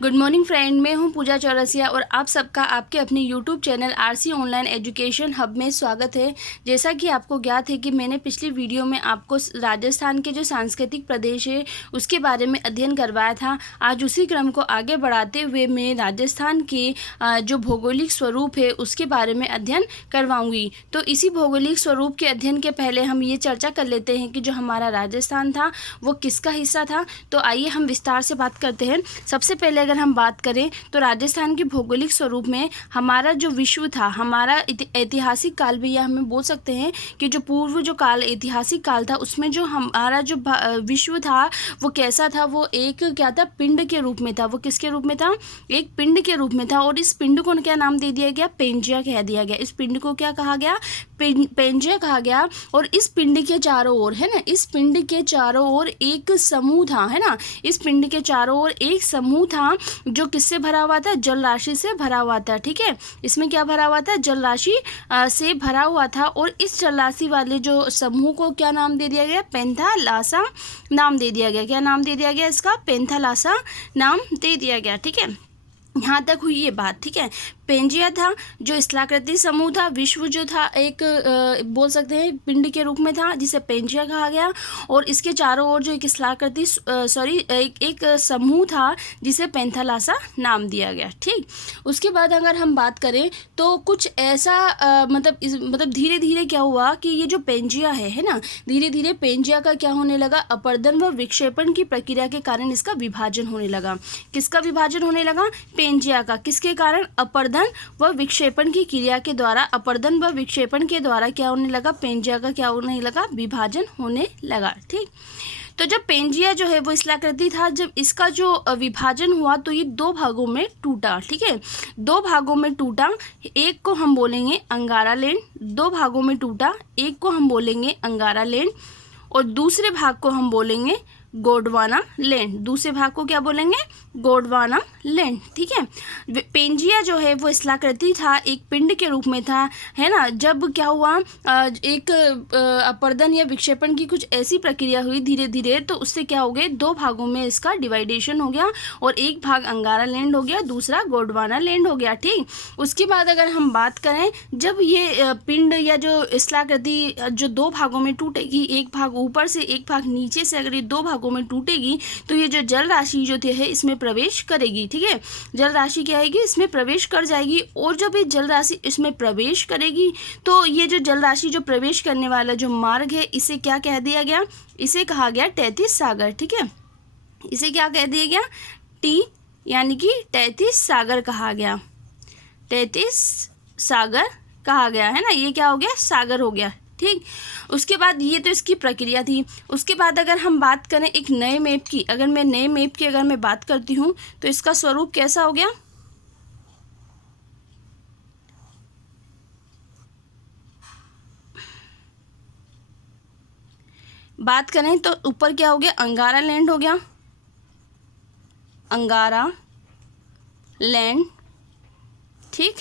Good morning friend, मैं हूं पूजा चौरसिया और आप सबका आपके अपने YouTube channel RC online education hub में स्वागत है। जैसा कि आपको ज्ञात है कि मैंने पिछली वीडियो में आपको राजस्थान के जो सांस्कृतिक प्रदेश है उसके बारे में अध्ययन करवाया था। आज उसी क्रम को आगे बढ़ाते हुए मैं राजस्थान के जो भौगोलिक स्वरूप है उसके बारे में अध्ययन करवाऊँगी। तो इसी भौगोलिक स्वरूप के अध्ययन के पहले हम ये चर्चा कर लेते हैं कि जो हमारा राजस्थान था वो किसका हिस्सा था। तो आइए हम विस्तार से बात करते हैं। सबसे पहले अगर हम बात करें तो राजस्थान के भौगोलिक स्वरूप में हमारा जो विश्व था, हमारा ऐतिहासिक काल भी, या हमें बोल सकते हैं कि जो पूर्व जो काल ऐतिहासिक काल था उसमें जो हमारा जो विश्व था वो कैसा था, वो एक क्या था, पिंड के रूप में था। वो किसके रूप में था? एक पिंड के रूप में था। और इस पिंड को क्या नाम दे दिया गया? पेंजिया कह दिया गया। इस पिंड को क्या कहा गया? पेंजिया कहा गया। और इस पिंड के चारों ओर, है ना, इस पिंड के चारों ओर एक समूह था, है ना, इस पिंड के चारों ओर एक समूह था जो किससे भरा हुआ था? जल राशि से भरा हुआ था। ठीक है, इसमें क्या भरा हुआ था? जल राशि से भरा हुआ था। और इस जल राशि वाले जो समूह को क्या नाम दे दिया गया? पेंथालासा नाम दे दिया गया। क्या नाम दे दिया गया इसका? पेंथालासा नाम दे दिया गया। ठीक है, यहाँ तक हुई ये बात। ठीक है, पेंजिया था जो स्थलाकृति समूह था। विश्व जो था एक बोल सकते हैं पिंड के रूप में था जिसे पेंजिया कहा गया। और इसके चारों ओर जो एक स्थलाकृति एक समूह था जिसे पेंथालासा नाम दिया गया। ठीक, उसके बाद अगर हम बात करें तो कुछ ऐसा मतलब धीरे धीरे क्या हुआ कि ये जो पेंजिया है ना, धीरे धीरे पेंजिया का क्या होने लगा? अपर्दन व विक्षेपण की प्रक्रिया के कारण इसका विभाजन होने लगा। किसका विभाजन होने लगा? पेंजिया का। किसके कारण? अपर्दन व विक्षेपण की क्रिया के द्वारा, अपर्दन व विक्षेपण के द्वारा क्या होने लगा? पेंजिया का क्या होने लगा? विभाजन होने लगा। ठीक, तो जब पेंजिया जो है वो स्थलाकृति था, जब इसका जो विभाजन हुआ तो ये दो भागों में टूटा। ठीक है, दो भागों में टूटा। एक को हम बोलेंगे अंगारा लैंड, दो भागों में टूटा। एक को हम बोलेंगे अंगारा लैंड और दूसरे भाग को हम बोलेंगे गोंडवाना लैंड। दूसरे भाग को क्या बोलेंगे? गोंडवाना लैंड। ठीक है, पेंजिया जो है वो स्थलाकृति था, एक पिंड के रूप में था, है ना। जब क्या हुआ, एक अपर्दन या विक्षेपण की कुछ ऐसी प्रक्रिया हुई धीरे धीरे, तो उससे क्या हो गए? दो भागों में इसका डिवाइडेशन हो गया और एक भाग अंगारा लैंड हो गया, दूसरा गोंडवाना लैंड हो गया। ठीक, उसके बाद अगर हम बात करें, जब ये पिंड या जो स्थलाकृति जो दो भागों में टूटेगी, एक भाग ऊपर से एक भाग नीचे से, अगर ये दो भागों में टूटेगी तो ये जो जल राशि जो है इसमें प्रवेश करेगी। ठीक है, जल राशि क्या आएगी? इसमें प्रवेश कर जाएगी। और जब ये जल राशि इसमें प्रवेश करेगी तो ये जो जल राशि जो प्रवेश करने वाला जो मार्ग है, इसे क्या कह दिया गया? इसे कहा गया तैतीस सागर। ठीक है, इसे क्या कह दिया गया? टी यानी कि तैतीस सागर कहा गया। तैतीस सागर कहा गया, है ना। ये क्या हो गया? सागर हो गया। ठीक, उसके बाद ये तो इसकी प्रक्रिया थी। उसके बाद अगर हम बात करें एक नए मैप की, अगर मैं नए मैप की अगर मैं बात करती हूँ तो इसका स्वरूप कैसा हो गया? बात करें तो ऊपर क्या हो गया? अंगारा लैंड हो गया, अंगारा लैंड। ठीक,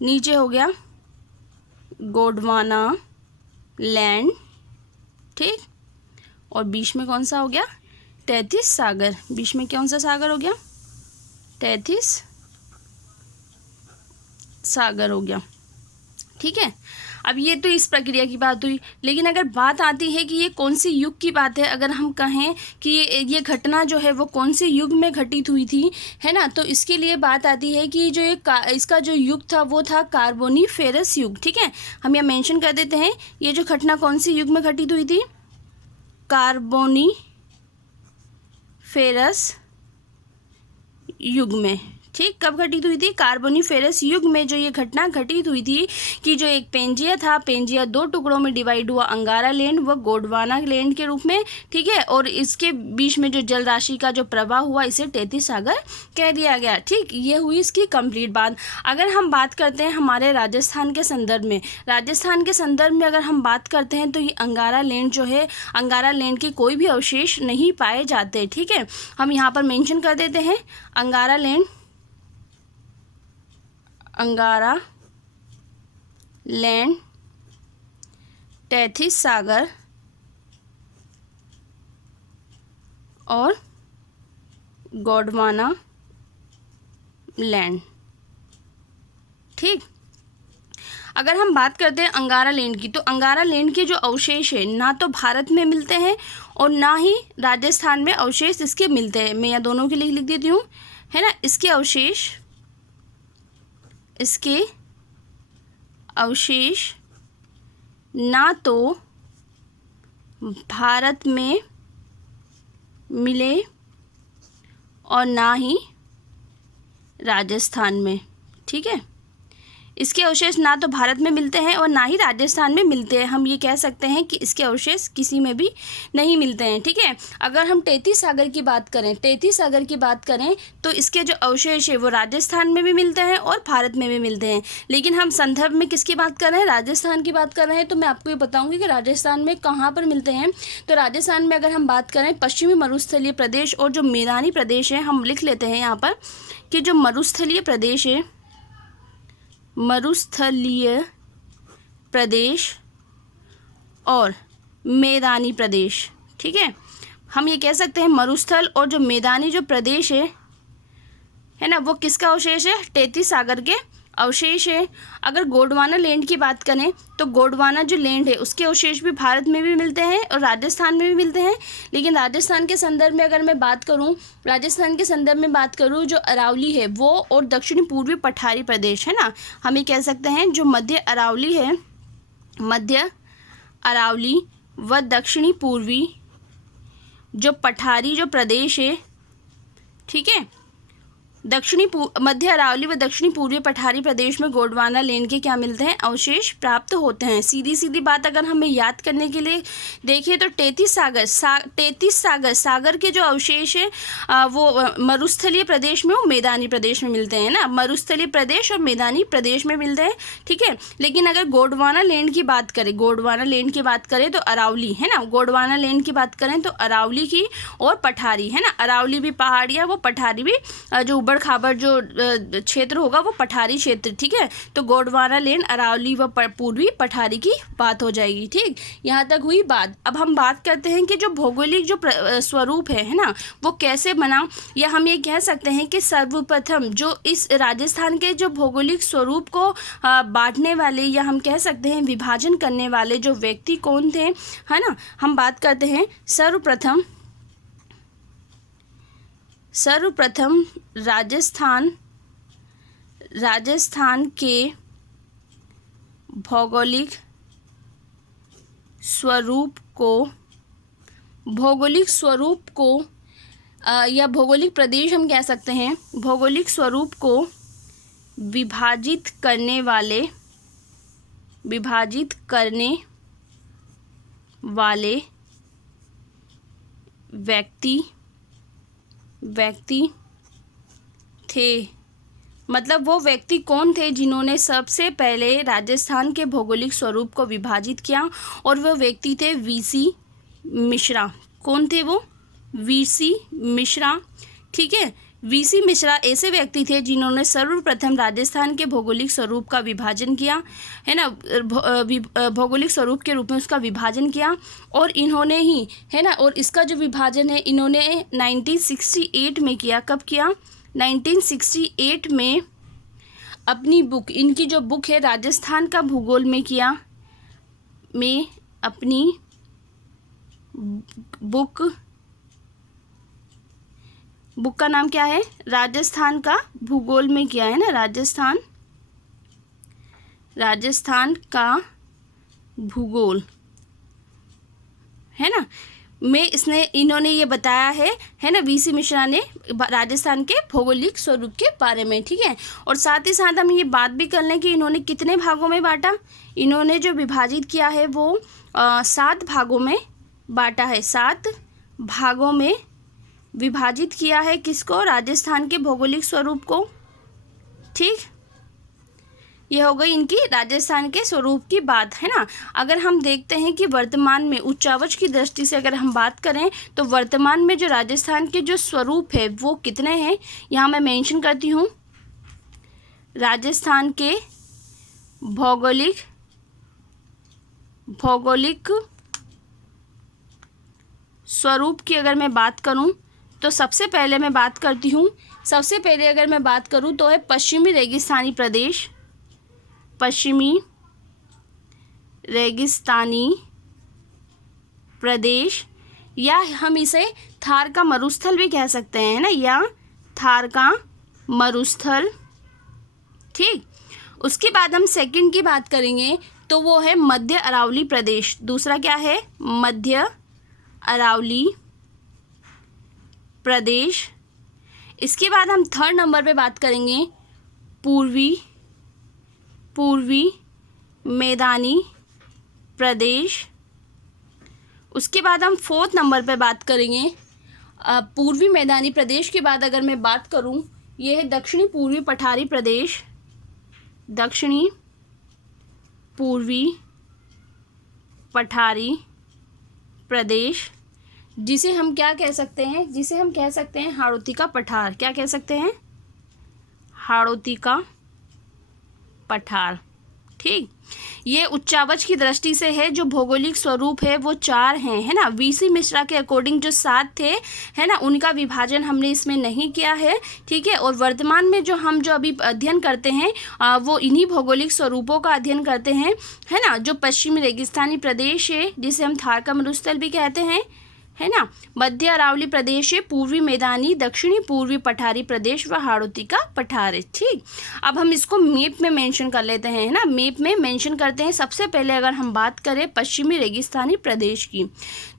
नीचे हो गया गोंडवाना लैंड। ठीक, और बीच में कौन सा हो गया? तैतीस सागर। बीच में कौन सा सागर हो गया? तैतीस सागर हो गया। ठीक है, अब ये तो इस प्रक्रिया की बात हुई। लेकिन अगर बात आती है कि ये कौन सी युग की बात है, अगर हम कहें कि ये घटना जो है वो कौन से युग में घटित हुई थी, है ना, तो इसके लिए बात आती है कि जो इसका जो युग था वो था कार्बोनीफेरस युग। ठीक है, हम यहाँ मेंशन कर देते हैं ये जो घटना कौन सी युग में घटित हुई थी? कार्बोनीफेरस युग में। ठीक, कब घटित हुई थी? कार्बोनीफेरस युग में जो ये घटना घटित हुई थी कि जो एक पेंजिया था, पेंजिया दो टुकड़ों में डिवाइड हुआ, अंगारा लैंड व गोंडवाना लैंड के रूप में। ठीक है, और इसके बीच में जो जल राशि का जो प्रवाह हुआ इसे तैतीस सागर कह दिया गया। ठीक, ये हुई इसकी कंप्लीट बात। अगर हम बात करते हैं हमारे राजस्थान के संदर्भ में, राजस्थान के संदर्भ में अगर हम बात करते हैं तो ये अंगारा लैंड जो है, अंगारा लैंड के कोई भी अवशेष नहीं पाए जाते। ठीक है, हम यहाँ पर मेंशन कर देते हैं अंगारा लैंड, अंगारा लैंड, तैतीस सागर और गोंडवाना लैंड। ठीक, अगर हम बात करते हैं अंगारा लैंड की, तो अंगारा लैंड के जो अवशेष है ना तो भारत में मिलते हैं और ना ही राजस्थान में अवशेष इसके मिलते हैं। मैं यहाँ दोनों के लिए लिख देती हूँ, है ना। इसके अवशेष ना तो भारत में मिले और ना ही राजस्थान में। ठीक है, इसके अवशेष ना तो भारत में मिलते हैं और ना ही राजस्थान में मिलते हैं। हम ये कह सकते हैं कि इसके अवशेष किसी में भी नहीं मिलते हैं। ठीक है, अगर हम तैतीस सागर की बात करें तो इसके जो अवशेष है वो राजस्थान में भी मिलते हैं और भारत में भी मिलते हैं। लेकिन हम संदर्भ में किसकी बात कर रहे हैं, राजस्थान की बात कर रहे हैं। तो मैं आपको ये बताऊँगी कि राजस्थान में कहाँ पर मिलते हैं। तो राजस्थान में अगर हम बात करें पश्चिमी मरुस्थलीय प्रदेश और जो मैदानी प्रदेश है, हम लिख लेते हैं यहाँ पर कि जो मरुस्थलीय प्रदेश और मैदानी प्रदेश। ठीक है, हम ये कह सकते हैं मरुस्थल और जो मैदानी जो प्रदेश है ना, वो किसका अवशेष है, तैतीस सागर के अवशेष है। अगर गोंडवाना लैंड की बात करें तो गोंडवाना जो लैंड है उसके अवशेष भी भारत में भी मिलते हैं और राजस्थान में भी मिलते हैं। लेकिन राजस्थान के संदर्भ में अगर मैं बात करूं, जो अरावली है वो और दक्षिणी पूर्वी पठारी प्रदेश है ना, हम ये कह सकते हैं जो मध्य अरावली व दक्षिणी पूर्वी जो पठारी जो प्रदेश है, ठीक है, मध्य अरावली व दक्षिणी पूर्वी पठारी प्रदेश में गोंडवाना लैंड के क्या मिलते हैं, अवशेष प्राप्त होते हैं। सीधी सीधी बात अगर हमें याद करने के लिए देखें तो तैतीस सागर के जो अवशेष है वो मरुस्थलीय प्रदेश में और मैदानी प्रदेश में मिलते हैं ना, मरुस्थलीय प्रदेश और मैदानी प्रदेश में मिलते हैं। ठीक है, लेकिन अगर गोंडवाना लैंड की बात करें तो अरावली है ना, गोंडवाना लैंड की बात करें तो अरावली की और पठारी है ना, अरावली भी पहाड़ियाँ, वो पठारी भी जो ऊबड़ खाबड़ जो क्षेत्र होगा वो पठारी क्षेत्र। ठीक है, तो गोंडवाना लैंड, अरावली व पूर्वी पठारी की बात हो जाएगी। ठीक, यहाँ तक हुई बात। अब हम बात करते हैं कि जो भौगोलिक जो स्वरूप है ना, वो कैसे बना, या हम ये कह सकते हैं कि सर्वप्रथम जो इस राजस्थान के जो भौगोलिक स्वरूप को बांटने वाले, या हम कह सकते हैं विभाजन करने वाले जो व्यक्ति कौन थे, है ना। हम बात करते हैं सर्वप्रथम राजस्थान के भौगोलिक स्वरूप को या भौगोलिक प्रदेश हम कह सकते हैं, भौगोलिक स्वरूप को विभाजित करने वाले व्यक्ति थे। मतलब वो व्यक्ति कौन थे जिन्होंने सबसे पहले राजस्थान के भौगोलिक स्वरूप को विभाजित किया, और वो व्यक्ति थे वीसी मिश्रा। कौन थे वो, वीसी मिश्रा। ठीक है, वीसी मिश्रा ऐसे व्यक्ति थे जिन्होंने सर्वप्रथम राजस्थान के भौगोलिक स्वरूप का विभाजन किया, है ना, भौगोलिक स्वरूप के रूप में उसका विभाजन किया। और इन्होंने ही, है ना, और इसका जो विभाजन है इन्होंने 1968 में किया। कब किया, 1968 में अपनी बुक, इनकी जो बुक है राजस्थान का भूगोल में किया, में अपनी बुक का नाम क्या है, राजस्थान का भूगोल में किया है ना, राजस्थान का भूगोल, है ना, इन्होंने ये बताया है ना, वीसी मिश्रा ने राजस्थान के भौगोलिक स्वरूप के बारे में। ठीक है, और साथ ही साथ हम ये बात भी कर लें कि इन्होंने कितने भागों में बांटा, इन्होंने जो विभाजित किया है वो 7 भागों में बांटा है, 7 भागों में विभाजित किया है। किसको, राजस्थान के भौगोलिक स्वरूप को। ठीक, ये हो गई इनकी राजस्थान के स्वरूप की बात, है ना। अगर हम देखते हैं कि वर्तमान में उच्चावच की दृष्टि से अगर हम बात करें तो वर्तमान में जो राजस्थान के जो स्वरूप है वो कितने हैं, यहाँ मैं मेंशन करती हूँ। राजस्थान के भौगोलिक स्वरूप की अगर मैं बात करूँ तो सबसे पहले मैं बात करती हूँ, सबसे पहले अगर मैं बात करूँ तो है पश्चिमी रेगिस्तानी प्रदेश, पश्चिमी रेगिस्तानी प्रदेश, या हम इसे थार का मरुस्थल भी कह सकते हैं, है ना, या थार का मरुस्थल। ठीक, उसके बाद हम सेकंड की बात करेंगे तो वो है मध्य अरावली प्रदेश। दूसरा क्या है? मध्य अरावली प्रदेश। इसके बाद हम थर्ड नंबर पे बात करेंगे पूर्वी मैदानी प्रदेश। उसके बाद हम फोर्थ नंबर पे बात करेंगे पूर्वी मैदानी प्रदेश के बाद अगर मैं बात करूं, ये है दक्षिणी पूर्वी पठारी प्रदेश, दक्षिणी पूर्वी पठारी प्रदेश, जिसे हम क्या कह सकते हैं? जिसे हम कह सकते हैं हाड़ौती का पठार। क्या कह सकते हैं? हाड़ौती का पठार। ठीक, ये उच्चावच की दृष्टि से है, जो भौगोलिक स्वरूप है वो 4 हैं, है ना। वीसी मिश्रा के अकॉर्डिंग जो 7 थे, है ना, उनका विभाजन हमने इसमें नहीं किया है। ठीक है, और वर्तमान में जो हम अभी अध्ययन करते हैं वो इन्हीं भौगोलिक स्वरूपों का अध्ययन करते हैं, है ना। जो पश्चिमी रेगिस्तानी प्रदेश है, जिसे हम थार का मरुस्थल भी कहते हैं, है ना, मध्य अरावली प्रदेश है, पूर्वी मैदानी, दक्षिणी पूर्वी पठारी प्रदेश व हाड़ौती का पठार है। ठीक, अब हम इसको मैप में मेंशन कर लेते हैं, है ना, मैप में मेंशन करते हैं। सबसे पहले अगर हम बात करें पश्चिमी रेगिस्तानी प्रदेश की,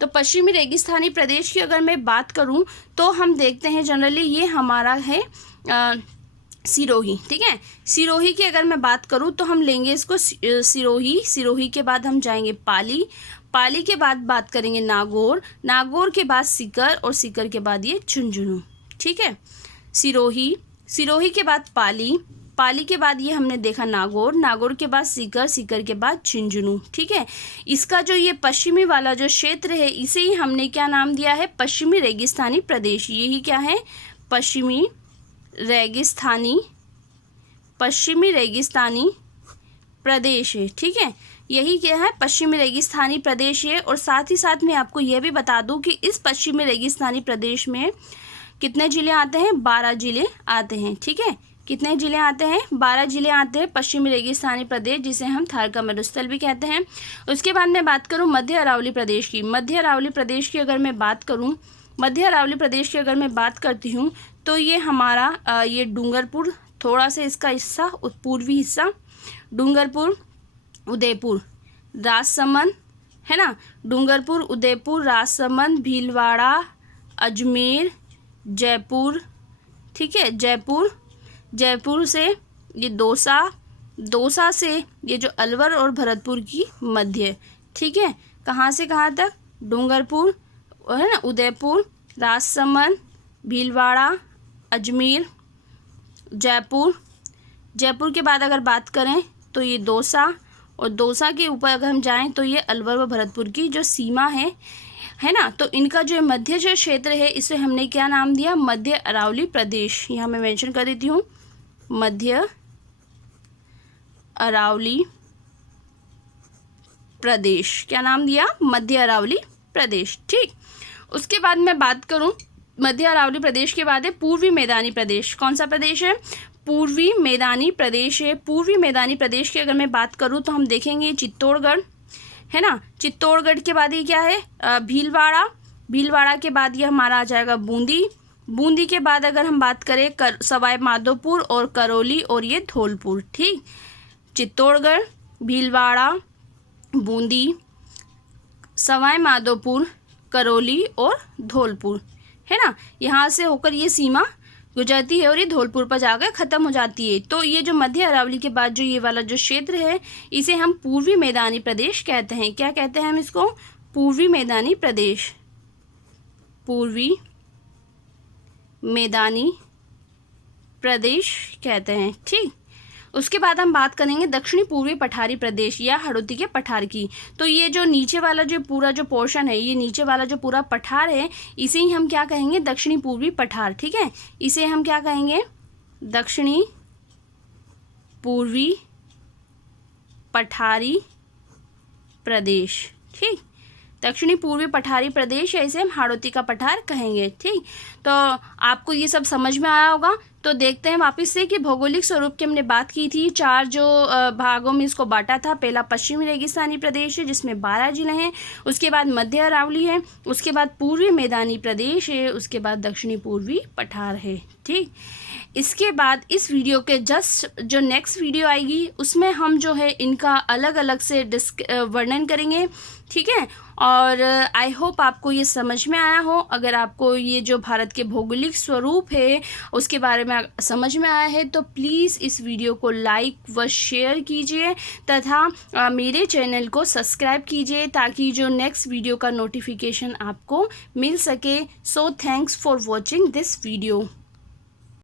तो पश्चिमी रेगिस्तानी प्रदेश की अगर मैं बात करूं तो हम देखते हैं जनरली ये हमारा है सिरोही। ठीक है, सिरोही की अगर मैं बात करूं तो हम लेंगे इसको सिरोही के बाद हम जाएंगे पाली के बाद बात करेंगे नागौर के बाद सीकर, और सीकर के बाद ये झुंझुनू। ठीक है, सिरोही के बाद पाली के बाद ये हमने देखा नागौर के बाद सीकर के बाद झुंझुनू। ठीक है, इसका जो ये पश्चिमी वाला जो क्षेत्र है, इसे ही हमने क्या नाम दिया है? पश्चिमी रेगिस्तानी प्रदेश। यही क्या है? पश्चिमी रेगिस्तानी प्रदेश है। ठीक है, यही क्या है? पश्चिमी रेगिस्तानी प्रदेश है। और साथ ही साथ मैं आपको यह भी बता दूं कि इस पश्चिमी रेगिस्तानी प्रदेश में कितने ज़िले आते हैं? 12 ज़िले आते हैं। ठीक है, कितने ज़िले आते हैं? 12 ज़िले आते हैं पश्चिमी रेगिस्तानी प्रदेश, जिसे हम थार का मरुस्थल भी कहते हैं। उसके बाद मैं बात करूँ मध्य अरावली प्रदेश की। मध्य अरावली प्रदेश की अगर मैं बात करती हूँ तो ये हमारा ये डूंगरपुर, थोड़ा सा इसका हिस्सा पूर्वी हिस्सा, डूंगरपुर, उदयपुर, राजसमंद, है ना, डूंगरपुर, उदयपुर, राजसमंद, भीलवाड़ा, अजमेर, जयपुर। ठीक है, जयपुर से ये दौसा से ये जो अलवर और भरतपुर की मध्य। ठीक है, कहाँ से कहाँ तक? डूंगरपुर, है ना, उदयपुर, राजसमंद, भीलवाड़ा, अजमेर, जयपुर के बाद अगर बात करें तो ये दौसा, और दौसा के ऊपर अगर हम जाएं तो ये अलवर व भरतपुर की जो सीमा है ना, तो इनका जो मध्य जो क्षेत्र है, इसे हमने क्या नाम दिया? मध्य अरावली प्रदेश। यहाँ मैं मेंशन कर देती हूँ, मध्य अरावली प्रदेश। क्या नाम दिया? मध्य अरावली प्रदेश। ठीक, उसके बाद मैं बात करूँ मध्य अरावली प्रदेश के बाद है पूर्वी मैदानी प्रदेश। कौन सा प्रदेश है? पूर्वी मैदानी प्रदेश है। पूर्वी मैदानी प्रदेश की अगर मैं बात करूँ तो हम देखेंगे चित्तौड़गढ़, है ना, चित्तौड़गढ़ के बाद ये क्या है? भीलवाड़ा के बाद ये हमारा आ जाएगा बूंदी के बाद अगर हम बात करें सवाई माधोपुर और करौली और ये धौलपुर। ठीक, चित्तौड़गढ़, भीलवाड़ा, बूंदी, सवाई माधोपुर, करौली और धौलपुर, है ना, यहाँ से होकर ये सीमा गुजरती है और ये धौलपुर पर जाकर ख़त्म हो जाती है। तो ये जो मध्य अरावली के बाद जो ये वाला जो क्षेत्र है, इसे हम पूर्वी मैदानी प्रदेश कहते हैं। क्या कहते हैं हम इसको? पूर्वी मैदानी प्रदेश, पूर्वी मैदानी प्रदेश कहते हैं। ठीक, उसके बाद हम बात करेंगे दक्षिणी पूर्वी पठारी प्रदेश या हाड़ौती के पठार की। तो ये जो नीचे वाला जो पूरा जो पोर्शन है, ये नीचे वाला जो पूरा पठार है, इसे ही हम क्या कहेंगे? दक्षिणी पूर्वी पठार। ठीक है, इसे हम क्या कहेंगे? दक्षिणी पूर्वी पठारी प्रदेश। ठीक, दक्षिणी पूर्वी पठारी प्रदेश या इसे हम हाड़ौती का पठार कहेंगे। ठीक, तो आपको ये सब समझ में आया होगा। तो देखते हैं वापस से कि भौगोलिक स्वरूप की हमने बात की थी, 4 जो भागों में इसको बांटा था। पहला पश्चिमी रेगिस्तानी प्रदेश है जिसमें 12 जिले हैं, उसके बाद मध्य अरावली है, उसके बाद पूर्वी मैदानी प्रदेश है, उसके बाद दक्षिणी पूर्वी पठार है। ठीक, इसके बाद इस वीडियो के जस्ट जो नेक्स्ट वीडियो आएगी उसमें हम जो है इनका अलग अलग से वर्णन करेंगे। ठीक है, और आई होप आपको ये समझ में आया हो। अगर आपको ये जो भारत के भौगोलिक स्वरूप है उसके बारे में समझ में आया है तो प्लीज़ इस वीडियो को लाइक व शेयर कीजिए तथा मेरे चैनल को सब्सक्राइब कीजिए ताकि जो नेक्स्ट वीडियो का नोटिफिकेशन आपको मिल सके। So thanks for watching this video.